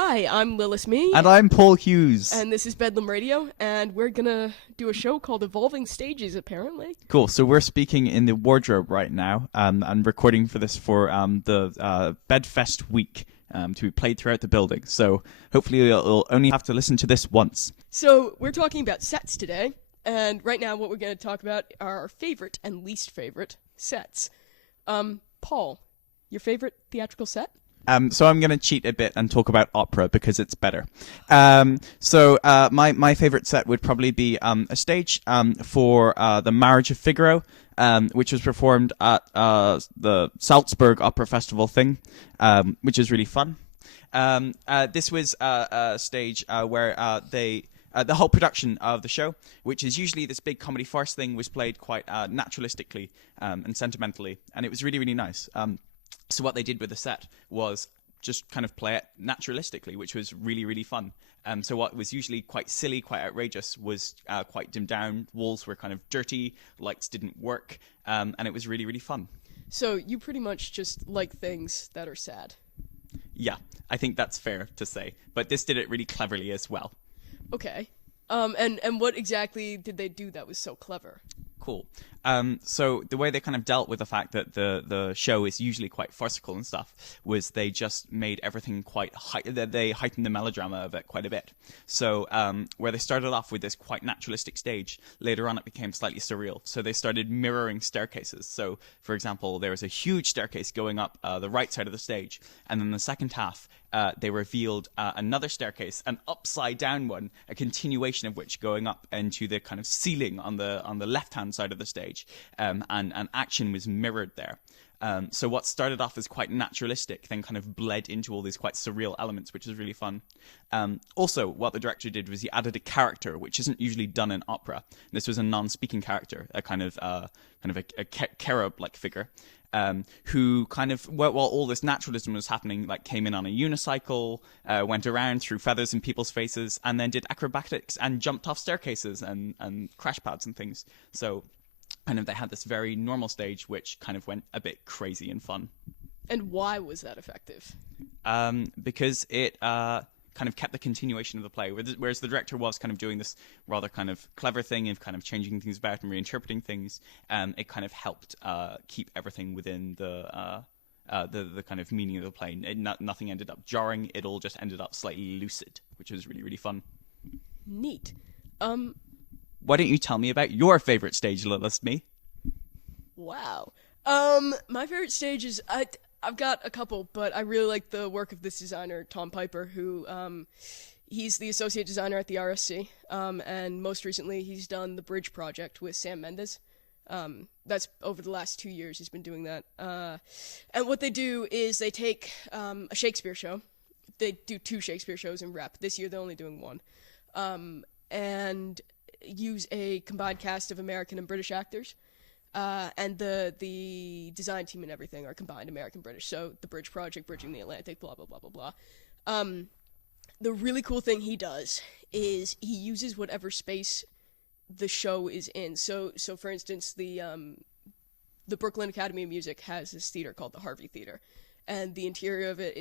Hi, I'm Lillis, Meeh. And I'm Paul Hughes. And this is Bedlam Radio, and we're gonna do a show called Evolving Stages, apparently. Cool, so we're speaking in the wardrobe right now, and recording for this for the Bedfest week to be played throughout the building. So hopefully you'll only have to listen to this once. So we're talking about sets today, and right now what we're gonna talk about are our favorite and least favorite sets. Paul, your favorite theatrical set? So I'm going to cheat a bit and talk about opera because it's better. My favorite set would probably be a stage for The Marriage of Figaro, which was performed at the Salzburg Opera Festival thing, which is really fun. This was a stage where the whole production of the show, which is usually this big comedy farce thing, was played quite naturalistically and sentimentally, and it was really, really nice. So what they did with the set was just kind of play it naturalistically, which was really, really fun. So what was usually quite silly, quite outrageous, was quite dimmed down. Walls were kind of dirty, lights didn't work, and it was really, really fun. So you pretty much just like things that are sad. Yeah, I think that's fair to say. But this did it really cleverly as well. Okay. And what exactly did they do that was so clever? Cool. So the way they kind of dealt with the fact that the show is usually quite farcical and stuff was they just made everything quite they heightened the melodrama of it quite a bit. So where they started off with this quite naturalistic stage, later on it became slightly surreal. So they started mirroring staircases. So for example, there was a huge staircase going up the right side of the stage, and then the second half they revealed another staircase, an upside down one, a continuation of which going up into the kind of ceiling on the left hand side of the stage, and action was mirrored there. So what started off as quite naturalistic then kind of bled into all these quite surreal elements, which is really fun. Also, what the director did was he added a character, which isn't usually done in opera. This was a non-speaking character, a kind of a cherub-like figure. Who kind of, while all this naturalism was happening, like came in on a unicycle, went around, threw feathers in people's faces, and then did acrobatics and jumped off staircases and crash pads and things. So kind of they had this very normal stage which kind of went a bit crazy and fun. And why was that effective? Because it kind of kept the continuation of the play, whereas the director was kind of doing this rather kind of clever thing of kind of changing things about and reinterpreting things. It kind of helped keep everything within the kind of meaning of the play. Nothing ended up jarring. It all just ended up slightly lucid, which was really, really fun. Neat. Why don't you tell me about your favorite stage, Lillis, Meeh? Wow. My favorite stage is I've got a couple, but I really like the work of this designer, Tom Piper, who, he's the associate designer at the RSC, and most recently he's done the Bridge project with Sam Mendes. That's over the last 2 years he's been doing that. And what they do is they take a Shakespeare show. They do 2 Shakespeare shows in rep. This year they're only doing 1. And use a combined cast of American and British actors. And the design team and everything are combined American-British. So the Bridge Project, Bridging the Atlantic, blah, blah, blah, blah, blah. The really cool thing he does is he uses whatever space the show is in. So for instance, the Brooklyn Academy of Music has this theater called the Harvey Theater. And the interior of it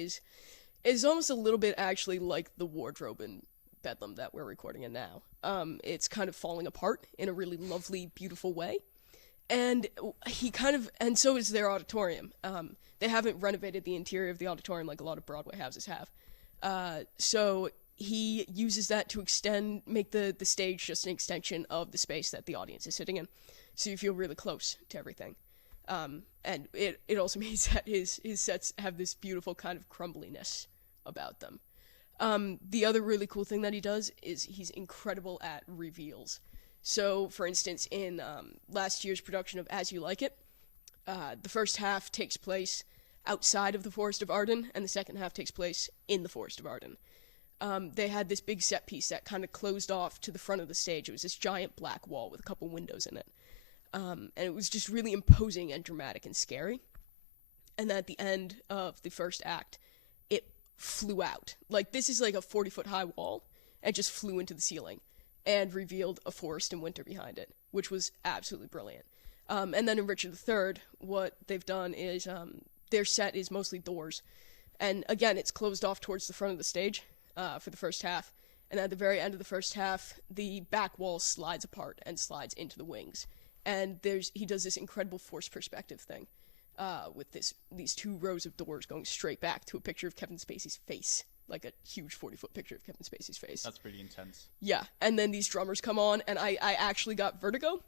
is almost a little bit actually like the wardrobe in Bedlam that we're recording in now. It's kind of falling apart in a really lovely, beautiful way. And so is their auditorium. They haven't renovated the interior of the auditorium like a lot of Broadway houses have. So he uses that to make the stage just an extension of the space that the audience is sitting in. So you feel really close to everything. And it also means that his sets have this beautiful kind of crumbliness about them. The other really cool thing that he does is he's incredible at reveals. So, for instance, in last year's production of As You Like It, the first half takes place outside of the Forest of Arden, and the second half takes place in the Forest of Arden. They had this big set piece that kind of closed off to the front of the stage. It was this giant black wall with a couple windows in it. And it was just really imposing and dramatic and scary. And then at the end of the first act, it flew out. Like, this is like a 40-foot high wall, and just flew into the ceiling. And revealed a forest and winter behind it, which was absolutely brilliant. And then in Richard III, what they've done is their set is mostly doors, And again, it's closed off towards the front of the stage for the first half. And at the very end of the first half, the back wall slides apart and slides into the wings. And he does this incredible forced perspective thing with these 2 rows of doors going straight back to a picture of Kevin Spacey's face, like a huge 40-foot picture of Kevin Spacey's face. That's pretty intense. Yeah, and then these drummers come on, and I actually got vertigo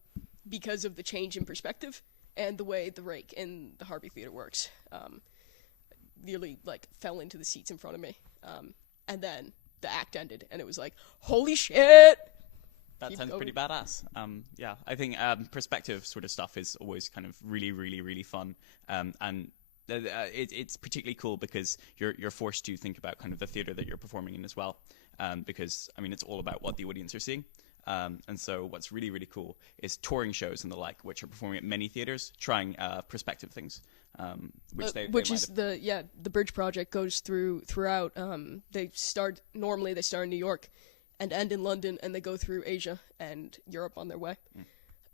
because of the change in perspective and the way the rake in the Harvey Theater works. Nearly, like, fell into the seats in front of me. And then the act ended, and it was like, holy shit! That sounds pretty badass. Yeah, I think perspective sort of stuff is always kind of really, really, really fun. And it's particularly cool because you're forced to think about kind of the theater that you're performing in as well. Because, I mean, it's all about what the audience are seeing. And so what's really, really cool is touring shows and the like, which are performing at many theaters, trying perspective things. The Bridge Project goes throughout. They start in New York and end in London, and they go through Asia and Europe on their way.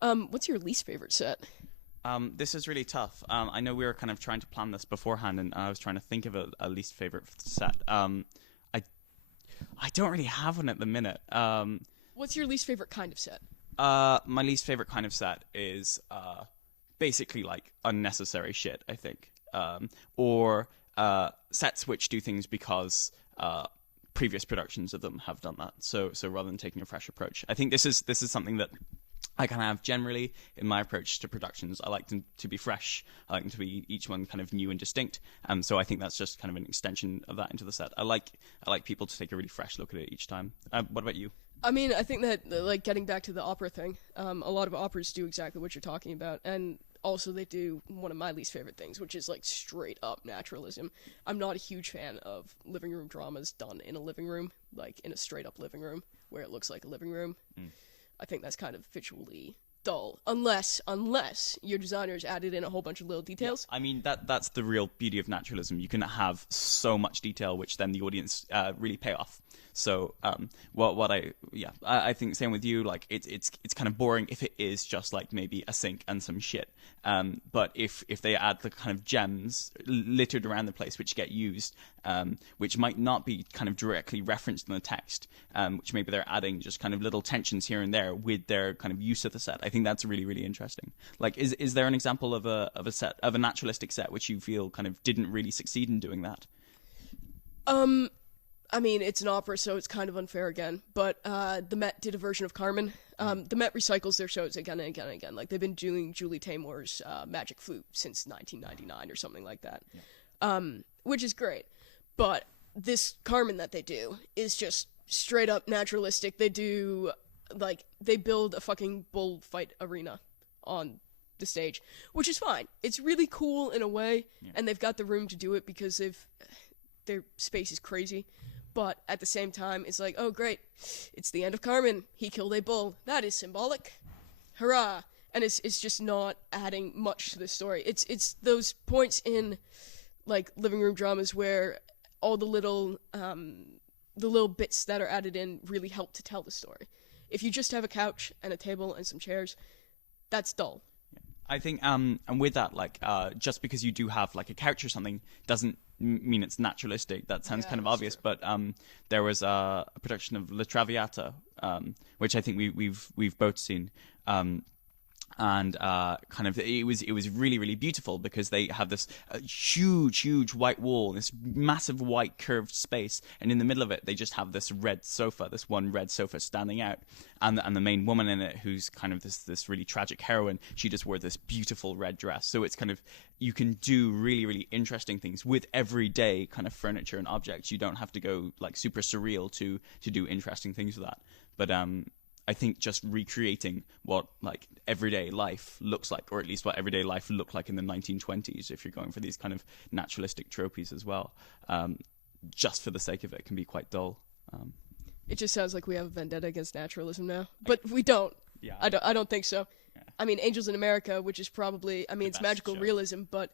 What's your least favorite set? This is really tough. I know we were kind of trying to plan this beforehand, and I was trying to think of a least favorite set. I don't really have one at the minute. What's your least favorite kind of set? My least favorite kind of set is basically like unnecessary shit, I think, or sets which do things because previous productions of them have done that. So rather than taking a fresh approach, I think this is something that I kind of have generally in my approach to productions. I like them to be fresh. I like them to be each one kind of new and distinct. So I think that's just kind of an extension of that into the set. I like people to take a really fresh look at it each time. What about you? I mean, I think that, like, getting back to the opera thing, a lot of operas do exactly what you're talking about, and also they do one of my least favorite things, which is, like, straight up naturalism. I'm not a huge fan of living room dramas done in a living room, like, in a straight up living room, where it looks like a living room. I think that's kind of visually dull, unless your designers added in a whole bunch of little details. Yeah, I mean, that's the real beauty of naturalism. You can have so much detail, which then the audience really pay off. So, I think same with you. Like, it's kind of boring if it is just like maybe a sink and some shit. But if they add the kind of gems littered around the place which get used, which might not be kind of directly referenced in the text, which maybe they're adding just kind of little tensions here and there with their kind of use of the set. I think that's really, really interesting. Like, is there an example of a naturalistic set which you feel kind of didn't really succeed in doing that? I mean, it's an opera, so it's kind of unfair again, but the Met did a version of Carmen. The Met recycles their shows again and again and again. Like, they've been doing Julie Taymor's Magic Flute since 1999 or something like that, which is great. But this Carmen that they do is just straight up naturalistic. They do, like, they build a fucking bullfight arena on the stage, which is fine. It's really cool in a way, and they've got the room to do it because their space is crazy. But at the same time, it's like, oh, great, it's the end of Carmen. He killed a bull. That is symbolic. Hurrah. And it's just not adding much to the story. It's those points in, like, living room dramas where all the little bits that are added in really help to tell the story. If you just have a couch and a table and some chairs, that's dull. I think, and with that, like, just because you do have, like, a couch or something doesn't mean it's naturalistic. That sounds kind of obvious, true. But there was a production of La Traviata, which I think we've both seen, and kind of it was really, really beautiful because they have this huge white wall, this massive white curved space, and in the middle of it they just have this one red sofa standing out, and the main woman in it, who's kind of this really tragic heroine, she just wore this beautiful red dress. So it's kind of, you can do really, really interesting things with everyday kind of furniture and objects. You don't have to go like super surreal to do interesting things with that. But I think just recreating what like everyday life looks like, or at least what everyday life looked like in the 1920s, if you're going for these kind of naturalistic tropes as well, just for the sake of it, can be quite dull. It just sounds like we have a vendetta against naturalism now, but we don't. Yeah, I don't think so. Yeah. I mean, Angels in America, which is probably, I mean, it's magical realism, but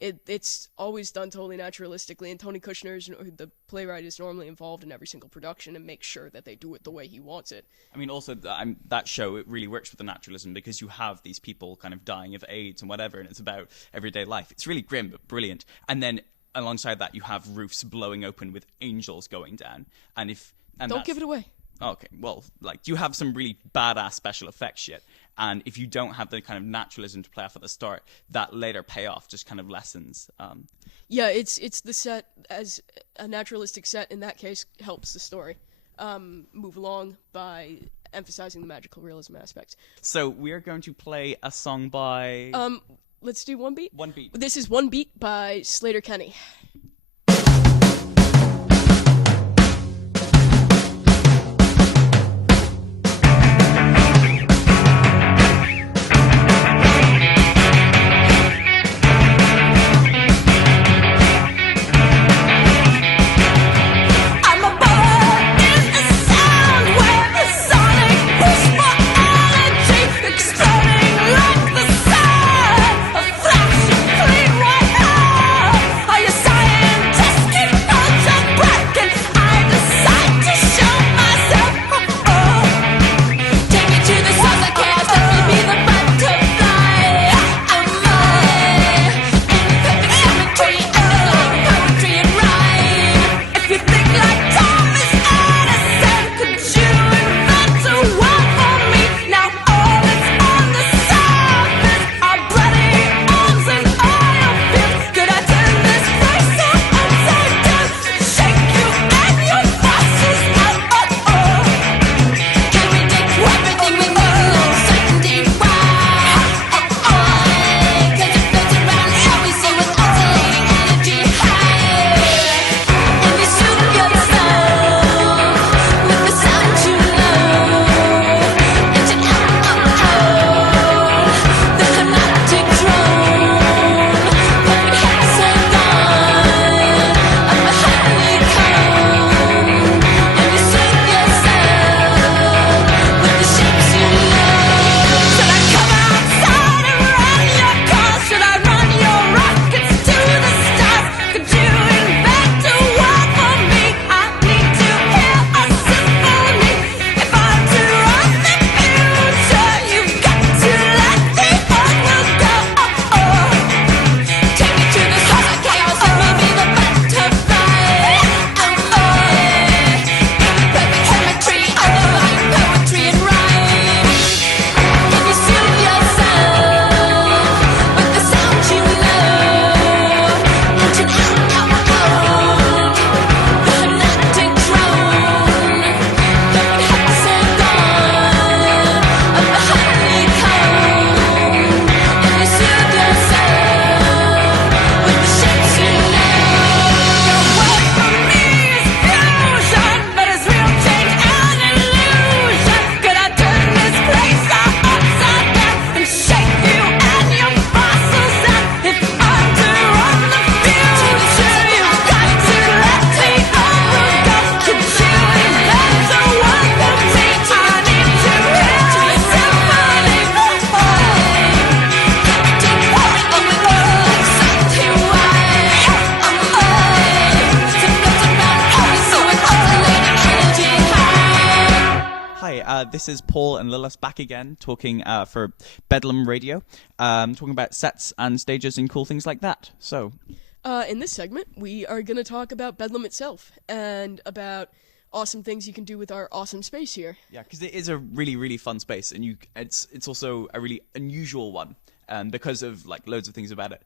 it's always done totally naturalistically, and Tony Kushner, the playwright, is normally involved in every single production and makes sure that they do it the way he wants it. I mean, also, that show, it really works with the naturalism because you have these people kind of dying of AIDS and whatever, and it's about everyday life. It's really grim, but brilliant. And then alongside that, you have roofs blowing open with angels going down. Don't give it away. Okay, well, like, you have some really badass special effects shit, and if you don't have the kind of naturalism to play off at the start, that later payoff just kind of lessens. Yeah, it's the set as a naturalistic set in that case helps the story move along by emphasizing the magical realism aspect. So we are going to play a song by... Let's do One Beat? One Beat. This is One Beat by Slater Kenny. This is Paul and Lillis back again, talking for Bedlam Radio, talking about sets and stages and cool things like that. So, in this segment, we are going to talk about Bedlam itself and about awesome things you can do with our awesome space here. Yeah, because it is a really, really fun space, and it's also a really unusual one. Because of like loads of things about it,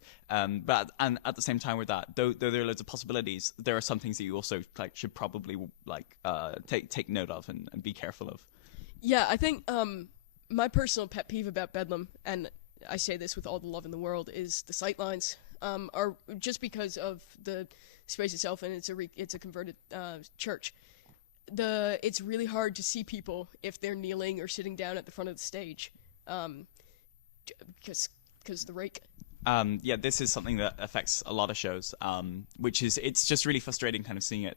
but at the same time with that, though there are loads of possibilities, there are some things that you also like should probably like take note of and be careful of. Yeah, I think my personal pet peeve about Bedlam, and I say this with all the love in the world, is the sightlines. Are just because of the space itself, and it's a converted church. It's really hard to see people if they're kneeling or sitting down at the front of the stage. Because the rake. Yeah, this is something that affects a lot of shows, which is, it's just really frustrating kind of seeing it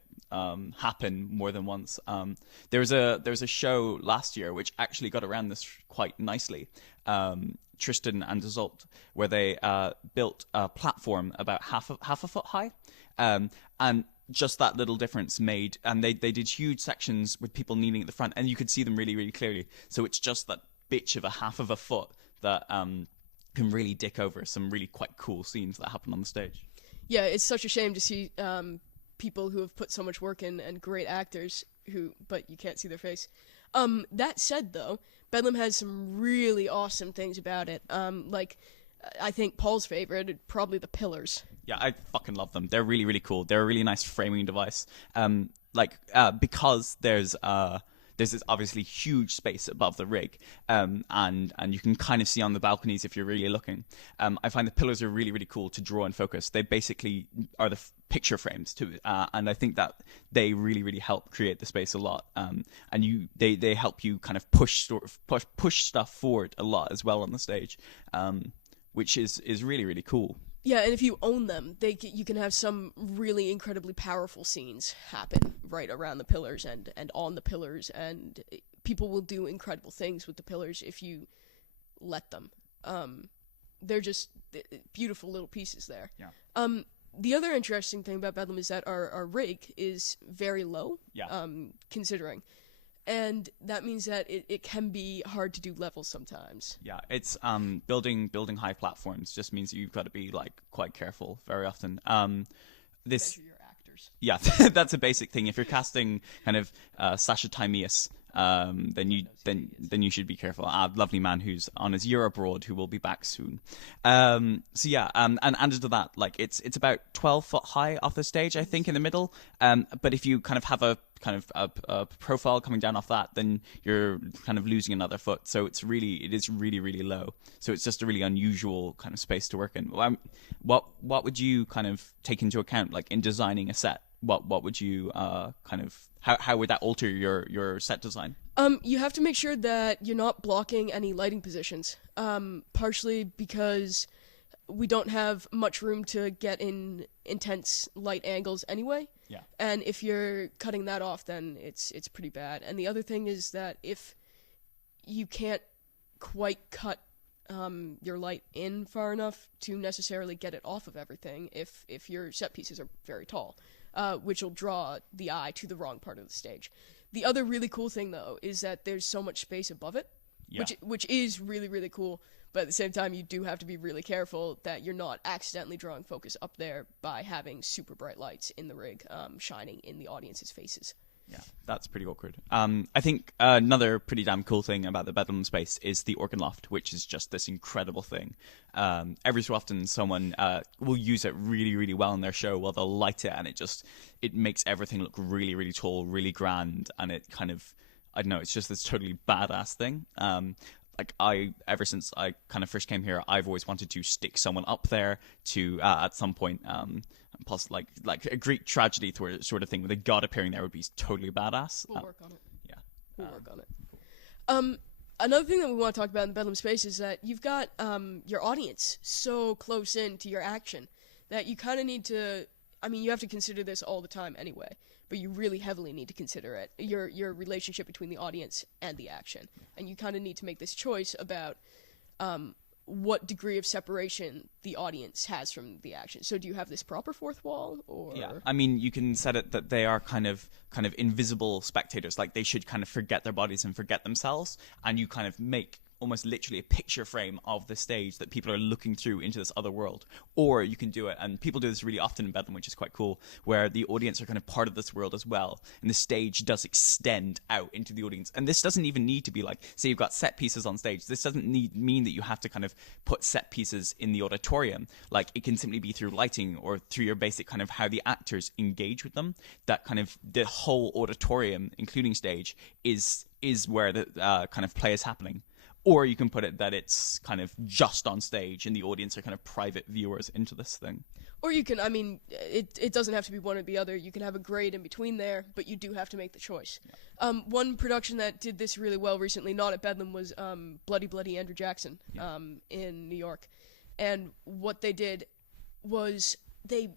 happen more than once. There was a show last year which actually got around this quite nicely, Tristan and Isolde, where they built a platform about half a foot high, and just that little difference made, and they did huge sections with people kneeling at the front, and you could see them really, really clearly. So it's just that bitch of a half of a foot that can really dick over some really quite cool scenes that happen on the stage. Yeah, it's such a shame to see people who have put so much work in and great actors but you can't see their face. That said, though, Bedlam has some really awesome things about it. Like, I think Paul's favorite, probably the pillars. Yeah, I fucking love them. They're really, really cool. They're a really nice framing device. Because there's this obviously huge space above the rig, and you can kind of see on the balconies if you're really looking. I find the pillars are really, really cool to draw and focus. They basically are the picture frames too, and I think that they really, really help create the space a lot. And they help you kind of push stuff forward a lot as well on the stage, which is really, really cool. Yeah, and if you own them, you can have some really incredibly powerful scenes happen right around the pillars and on the pillars, and people will do incredible things with the pillars if you let them. They're just beautiful little pieces there. Yeah. The other interesting thing about Bedlam is that our rig is very low, Yeah. Considering. And that means that it can be hard to do levels sometimes. Yeah, it's building high platforms just means that you've got to be like quite careful very often. Measure your actors. Yeah, that's a basic thing. If you're casting kind of Sasha Timeus, then you should be careful. A lovely man who's on his year abroad who will be back soon. And under that, like it's about 12 foot high off the stage, I think, in the middle. But if you kind of have a profile coming down off that, then you're kind of losing another foot. So it is really, really low. So it's just a really unusual kind of space to work in. What would you kind of take into account, like in designing a set? What would you how would that alter your set design? You have to make sure that you're not blocking any lighting positions. Partially because we don't have much room to get in intense light angles anyway. Yeah. And if you're cutting that off, then it's pretty bad. And the other thing is that if you can't quite cut your light in far enough to necessarily get it off of everything, if your set pieces are very tall, which will draw the eye to the wrong part of the stage. The other really cool thing, though, is that there's so much space above it, Yeah. which is really, really cool. But at the same time, you do have to be really careful that you're not accidentally drawing focus up there by having super bright lights in the rig shining in the audience's faces. Yeah, that's pretty awkward. I think another pretty damn cool thing about the Bedlam space is the organ loft, which is just this incredible thing. Every so often, someone will use it really, really well in their show. Well, they'll light it, and it makes everything look really, really tall, really grand, and it kind of, I don't know, it's just this totally badass thing. Ever since I kind of first came here, I've always wanted to stick someone up there to at some point. Plus, like a Greek tragedy sort of thing with a god appearing there would be totally badass. We'll work on it. Yeah, we'll work on it. Another thing that we want to talk about in the Bedlam space is that you've got your audience so close in to your action that you kind of need to. I mean, you have to consider this all the time anyway, but you really heavily need to consider it, your relationship between the audience and the action. And you kind of need to make this choice about what degree of separation the audience has from the action. So do you have this proper fourth wall, or? Yeah, I mean, you can set it that they are kind of invisible spectators, like they should kind of forget their bodies and forget themselves, and you kind of make almost literally a picture frame of the stage that people are looking through into this other world. Or you can do it, and people do this really often in Bedlam, which is quite cool, where the audience are kind of part of this world as well, and the stage does extend out into the audience. And this doesn't even need to be like, say you've got set pieces on stage, this doesn't mean that you have to kind of put set pieces in the auditorium. Like, it can simply be through lighting or through your basic kind of how the actors engage with them. That kind of the whole auditorium, including stage, is where the kind of play is happening. Or you can put it that it's kind of just on stage and the audience are kind of private viewers into this thing. Or you can, I mean, it doesn't have to be one or the other. You can have a grade in between there, but you do have to make the choice. Yeah. One production that did this really well recently, not at Bedlam, was Bloody Bloody Andrew Jackson in New York. And what they did was they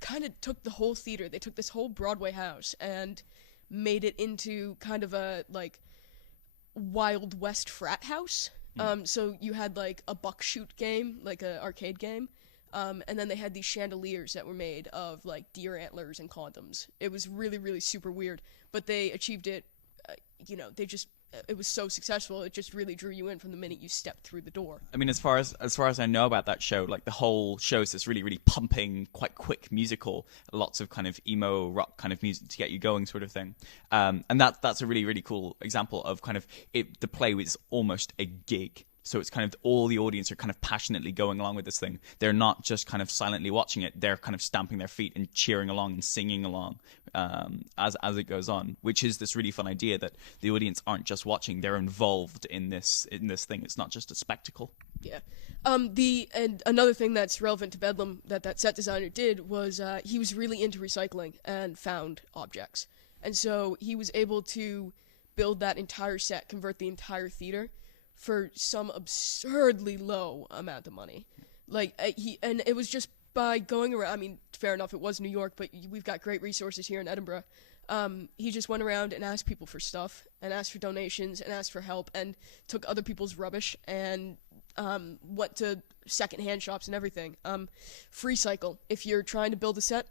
kind of took the whole theater, they took this whole Broadway house and made it into kind of a, like, Wild West frat house. So you had like a buck shoot game, like an arcade game, and then they had these chandeliers that were made of like deer antlers and condoms. It was really, really super weird, but they achieved it. They just it was so successful. It just really drew you in from the minute you stepped through the door. I mean, as far as I know about that show, like the whole show is this really, really pumping, quite quick musical, lots of kind of emo rock kind of music to get you going, sort of thing. And that's a really, really cool example of kind of the play was almost a gig. So it's kind of all the audience are kind of passionately going along with this thing. They're not just kind of silently watching it. They're kind of stamping their feet and cheering along and singing along as it goes on, which is this really fun idea that the audience aren't just watching. They're involved in this thing. It's not just a spectacle. Yeah. And another thing that's relevant to Bedlam that set designer did was he was really into recycling and found objects. And so he was able to build that entire set, convert the entire theater for some absurdly low amount of money. Like, and it was just by going around. I mean, fair enough, it was New York, but we've got great resources here in Edinburgh. He just went around and asked people for stuff, and asked for donations, and asked for help, and took other people's rubbish, and went to secondhand shops and everything. Free cycle. If you're trying to build a set,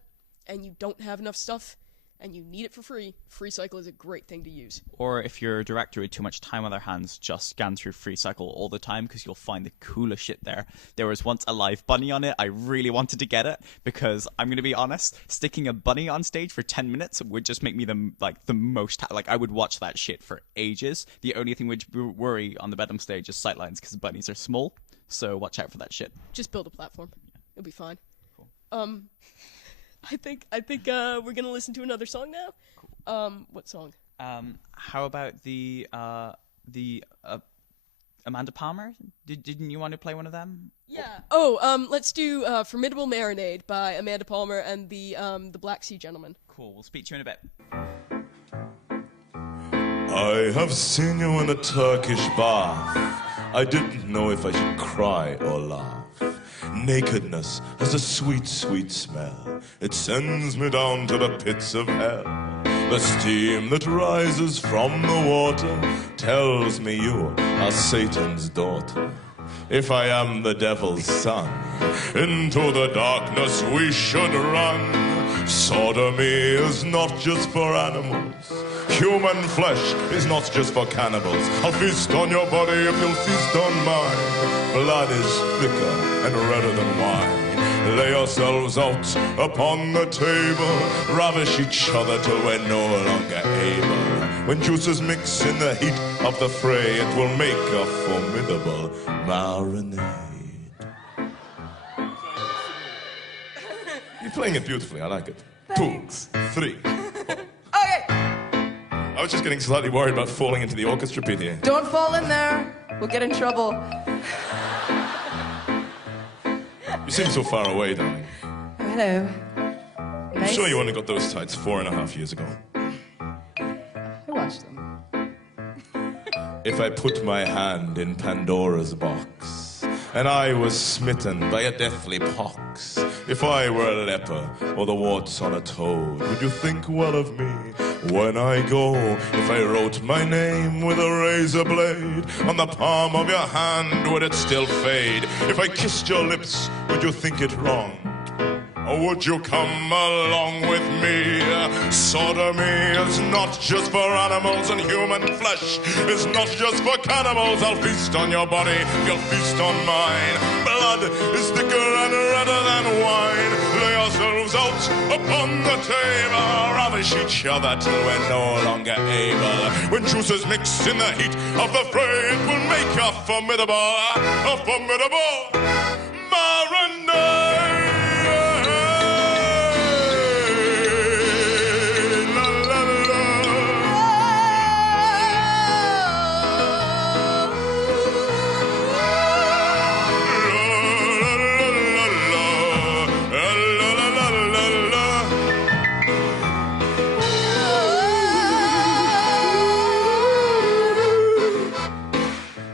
and you don't have enough stuff, and you need it for free, Free Cycle is a great thing to use. Or if you're a director with too much time on their hands, just scan through Free Cycle all the time because you'll find the coolest shit there. There was once a live bunny on it. I really wanted to get it because, I'm going to be honest, sticking a bunny on stage for 10 minutes would just make me the most... I would watch that shit for ages. The only thing which worry on the Bedlam stage is sightlines because bunnies are small, so watch out for that shit. Just build a platform. It'll be fine. Cool. I think we're gonna listen to another song now. Cool. What song? How about the Amanda Palmer? Didn't you want to play one of them? Yeah. Oh, let's do "Formidable Marinade" by Amanda Palmer and the Black Sea Gentlemen. Cool. We'll speak to you in a bit. I have seen you in a Turkish bath. I didn't know if I should cry or laugh. Nakedness has a sweet, sweet smell. It sends me down to the pits of hell. The steam that rises from the water tells me you are Satan's daughter. If I am the devil's son, into the darkness we should run. Sodomy is not just for animals. Human flesh is not just for cannibals. I'll feast on your body if you'll feast on mine. Blood is thicker and redder than wine. Lay yourselves out upon the table. Ravish each other till we're no longer able. When juices mix in the heat of the fray, it will make a formidable marinade. You're playing it beautifully, I like it. Thanks. 2, 3. Okay. I was just getting slightly worried about falling into the orchestra pit here. Don't fall in there. We'll get in trouble. You seem so far away, darling. Hello. I'm sure you only got those tights 4.5 years ago. I watched them. If I put my hand in Pandora's box, and I was smitten by a deathly pox, if I were a leper or the warts on a toad, would you think well of me when I go? If I wrote my name with a razor blade on the palm of your hand, would it still fade? If I kissed your lips, would you think it wrong? Or would you come along with me? Sodomy is not just for animals, and human flesh is not just for cannibals. I'll feast on your body, you'll feast on mine. Blood is thicker and redder than wine. Lay yourselves out upon the table. Ravish each other till we're no longer able. When juices mix in the heat of the fray, it will make a formidable marinade.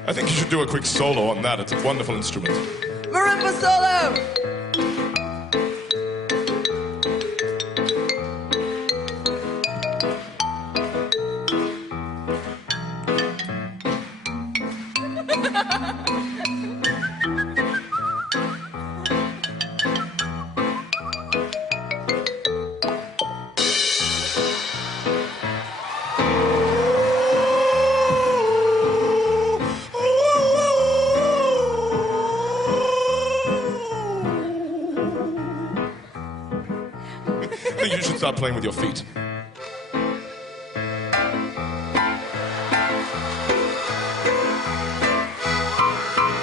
I think you should do a quick solo on that. It's a wonderful instrument. Marimba solo! start playing with your feet.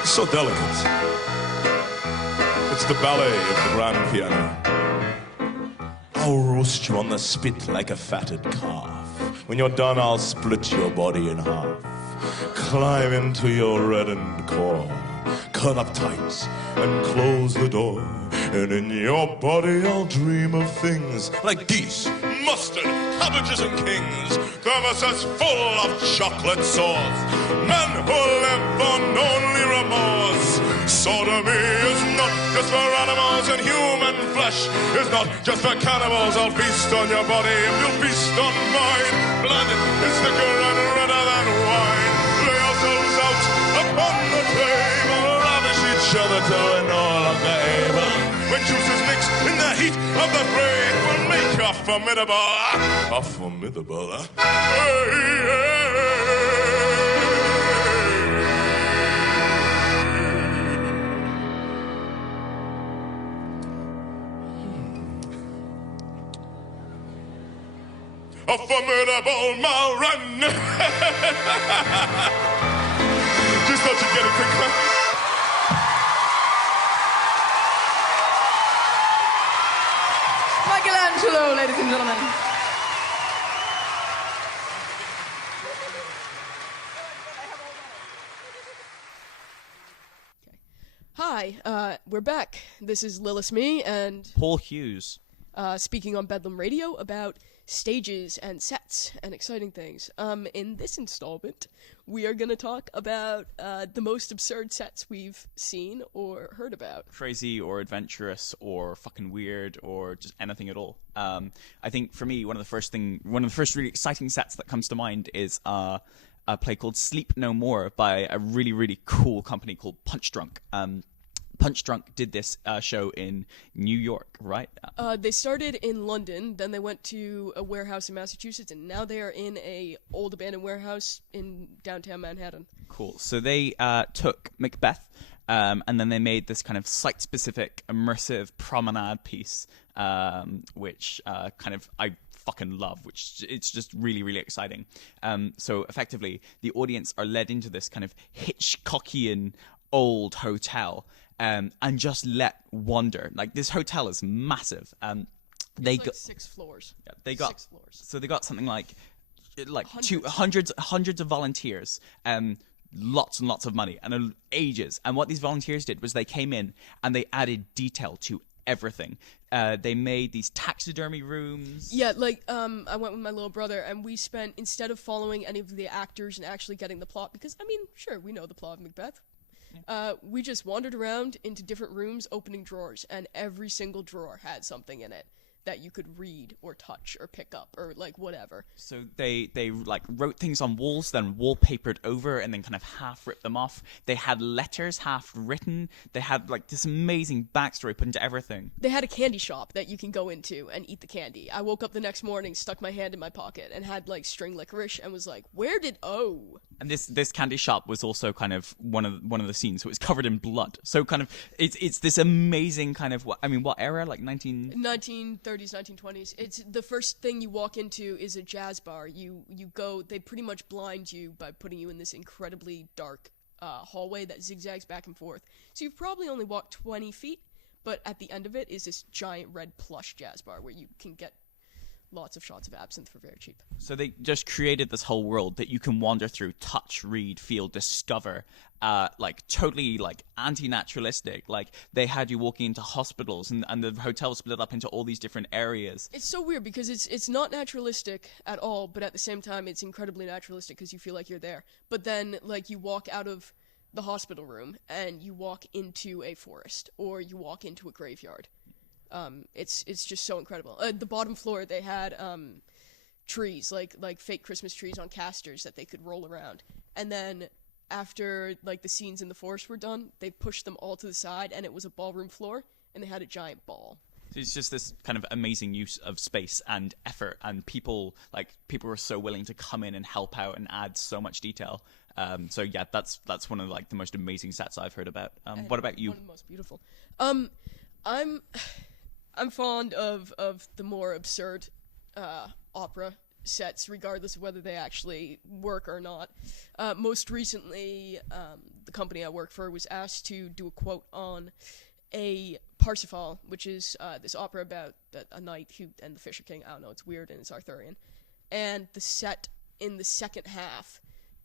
So delicate. It's the ballet of the grand piano. I'll roast you on the spit like a fatted calf. When you're done, I'll split your body in half. Climb into your reddened core. Cut up tight and close the door. And in your body I'll dream of things like geese, mustard, cabbages and kings. Crevices full of chocolate sauce. Men who live on only remorse. Sodomy is not just for animals, and human flesh is not just for cannibals. I'll feast on your body if you'll feast on mine. Blood is thicker and redder than wine. Lay ourselves out upon the table, ravish each other till we're no longer able. When juices mix in the heat of the fray, it will make a formidable, a formidable Malren. Just thought you'd get a quick one. Michelangelo, ladies and gentlemen. Hi, we're back. This is Lillis, Meeh, and Paul Hughes. Speaking on Bedlam Radio about stages and sets and exciting things. In this installment, we are going to talk about the most absurd sets we've seen or heard about. Crazy or adventurous or fucking weird or just anything at all. I think for me, one of the first really exciting sets that comes to mind is a play called Sleep No More by a really, really cool company called Punch Drunk. Punch Drunk did this show in New York, right? They started in London, then they went to a warehouse in Massachusetts, and now they are in a old abandoned warehouse in downtown Manhattan. Cool. So they took Macbeth, and then they made this kind of site-specific, immersive promenade piece, which I fucking love, which it's just really, really exciting. So effectively, the audience are led into this kind of Hitchcockian old hotel, and just let wander. Like, this hotel is massive. They got got 6 floors. Yeah, they got 6 floors. So they got something like Hundreds. hundreds of volunteers, lots and lots of money, and ages. And what these volunteers did was they came in and they added detail to everything. They made these taxidermy rooms. Yeah, like, I went with my little brother, and we spent, instead of following any of the actors and actually getting the plot, because, I mean, sure, we know the plot of Macbeth. We just wandered around into different rooms, opening drawers, and every single drawer had something in it that you could read or touch or pick up or, like, whatever. So they like wrote things on walls, then wallpapered over, and then kind of half ripped them off. They had letters half written. They had like this amazing backstory put into everything. They had a candy shop that you can go into and eat the candy. I woke up the next morning, stuck my hand in my pocket, and had like string licorice, and was like, "Where did And this candy shop was also kind of one of the scenes. So it was covered in blood. So kind of it's this amazing kind of what era, like 1930s, 1920s. It's the first thing you walk into is a jazz bar. You go. They pretty much blind you by putting you in this incredibly dark hallway that zigzags back and forth. So you've probably only walked 20 feet, but at the end of it is this giant red plush jazz bar where you can get lots of shots of absinthe for very cheap. So they just created this whole world that you can wander through, touch, read, feel, discover, like totally like anti-naturalistic. Like they had you walking into hospitals, and the hotel split up into all these different areas. It's so weird because it's not naturalistic at all, but at the same time it's incredibly naturalistic because you feel like you're there. But then like you walk out of the hospital room and you walk into a forest or you walk into a graveyard. It's just so incredible. The bottom floor, they had trees, like fake Christmas trees on casters that they could roll around. And then after like the scenes in the forest were done, they pushed them all to the side, and it was a ballroom floor, and they had a giant ball. So it's just this kind of amazing use of space and effort, and people were so willing to come in and help out and add so much detail. So yeah, that's one of like the most amazing sets I've heard about. What about you? One of the most beautiful. I'm fond of the more absurd opera sets, regardless of whether they actually work or not. Most recently, the company I work for was asked to do a quote on a Parsifal, which is this opera about a knight and the Fisher King. I don't know, it's weird and it's Arthurian. And the set in the second half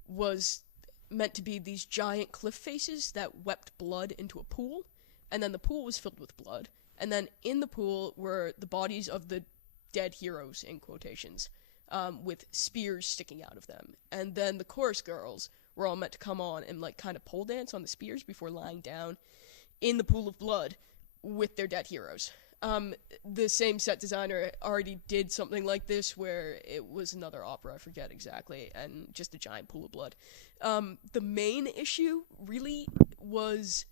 was meant to be these giant cliff faces that wept blood into a pool, and then the pool was filled with blood, and then in the pool were the bodies of the dead heroes, in quotations, with spears sticking out of them. And then the chorus girls were all meant to come on and like kind of pole dance on the spears before lying down in the pool of blood with their dead heroes. The same set designer already did something like this where it was another opera, I forget exactly, and just a giant pool of blood. The main issue really was,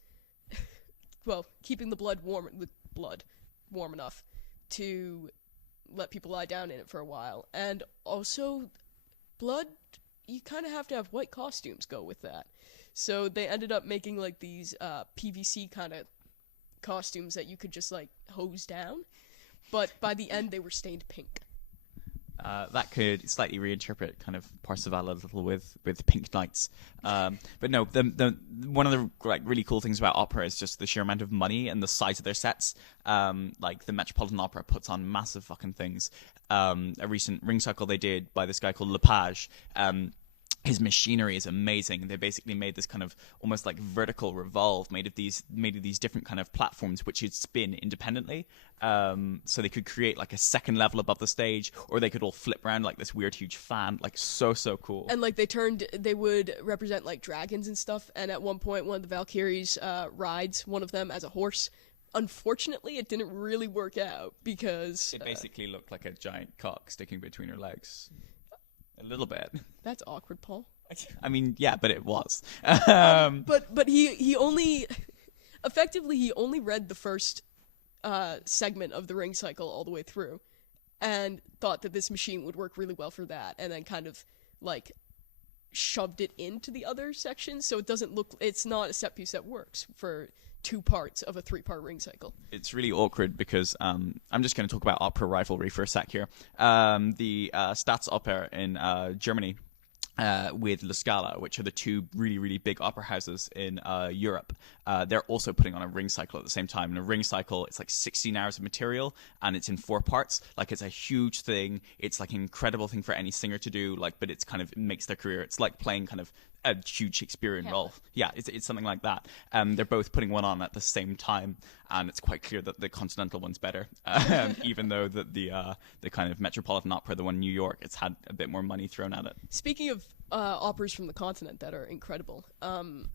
well, keeping the blood warm enough to let people lie down in it for a while. And also, blood, you kind of have to have white costumes go with that. So they ended up making like these PVC kind of costumes that you could just like hose down, but by the end they were stained pink. That could slightly reinterpret kind of Parsifal a little with pink knights, but no. The one of the like really cool things about opera is just the sheer amount of money and the size of their sets. Like the Metropolitan Opera puts on massive fucking things. A recent ring cycle they did by this guy called Lepage. His machinery is amazing. They basically made this kind of almost like vertical revolve made of these different kind of platforms which you'd spin independently. So they could create like a second level above the stage, or they could all flip around like this weird huge fan. Like so cool. And like they would represent like dragons and stuff. And at one point, one of the Valkyries rides one of them as a horse. Unfortunately, it didn't really work out because it basically looked like a giant cock sticking between her legs. A little bit. That's awkward, Paul. I mean, yeah, but it was. But he only read the first segment of the ring cycle all the way through, and thought that this machine would work really well for that, and then kind of like shoved it into the other sections, so it's not a set piece that works for 2 parts of a 3-part ring cycle. It's really awkward because I'm just going to talk about opera rivalry for a sec here. The Staatsoper in Germany with La Scala, which are the 2 really, really big opera houses in Europe, they're also putting on a ring cycle at the same time. And a ring cycle, it's like 16 hours of material, and it's in 4 parts. Like, it's a huge thing. It's like an incredible thing for any singer to do. Like, but it's kind of makes their career. It's like playing kind of a huge Shakespearean role. Yeah, it's something like that. They're both putting one on at the same time, and it's quite clear that the Continental one's better, even though that the kind of Metropolitan Opera, the one in New York, it's had a bit more money thrown at it. Speaking of operas from the continent that are incredible,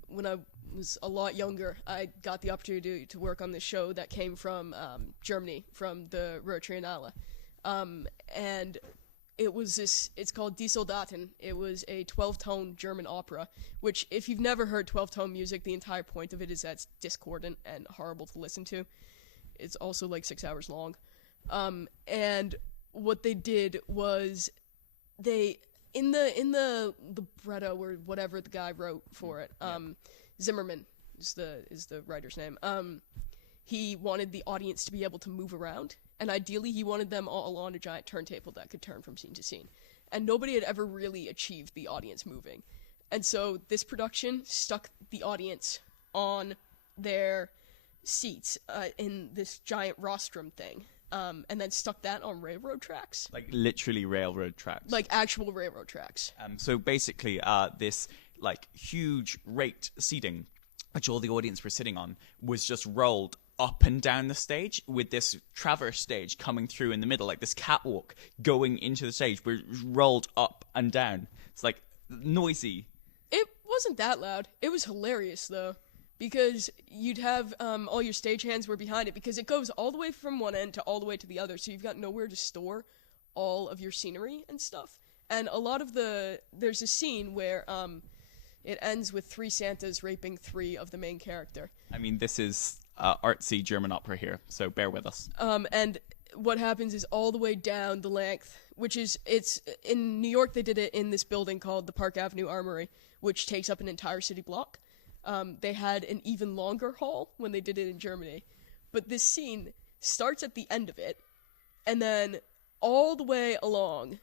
when I was a lot younger, I got the opportunity to work on this show that came from Germany, from the Ruhr Triennale, and it's called Die Soldaten. It was a 12-tone German opera, which, if you've never heard 12-tone music, the entire point of it is that it's discordant and horrible to listen to. It's also like 6 hours long. And what they did was in the libretto or whatever the guy wrote for it, Zimmerman is the writer's name. He wanted the audience to be able to move around, and ideally he wanted them all on a giant turntable that could turn from scene to scene. And nobody had ever really achieved the audience moving. And so this production stuck the audience on their seats in this giant rostrum thing, and then stuck that on railroad tracks. Like literally railroad tracks. Like actual railroad tracks. So basically, this like huge raked seating, which all the audience were sitting on, was just rolled up and down the stage with this traverse stage coming through in the middle, like this catwalk going into the stage. We're rolled up and down. It's like noisy. It wasn't that loud. It was hilarious though, because you'd have all your stagehands were behind it, because it goes all the way from one end to all the way to the other, so you've got nowhere to store all of your scenery and stuff. And a lot of there's a scene where it ends with 3 Santas raping 3 of the main character. I mean, this is artsy German opera here, so bear with us. And what happens is all the way down the length, it's in New York, they did it in this building called the Park Avenue Armory, which takes up an entire city block. They had an even longer hall when they did it in Germany. But this scene, starts at the end of it, and then all the way along,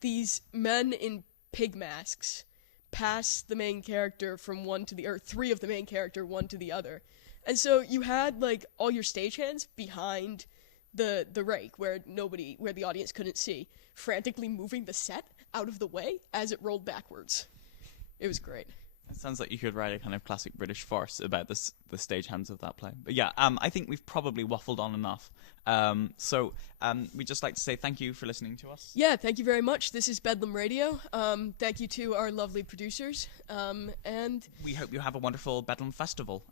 these men in pig masks pass the main character from one to the, or three of the main character, one to the other. And so you had, like, all your stagehands behind the rake where the audience couldn't see, frantically moving the set out of the way as it rolled backwards. It was great. It sounds like you could write a kind of classic British farce about this, the stagehands of that play. But yeah, I think we've probably waffled on enough. So we'd just like to say thank you for listening to us. Yeah, thank you very much. This is Bedlam Radio. Thank you to our lovely producers. And we hope you have a wonderful Bedlam Festival.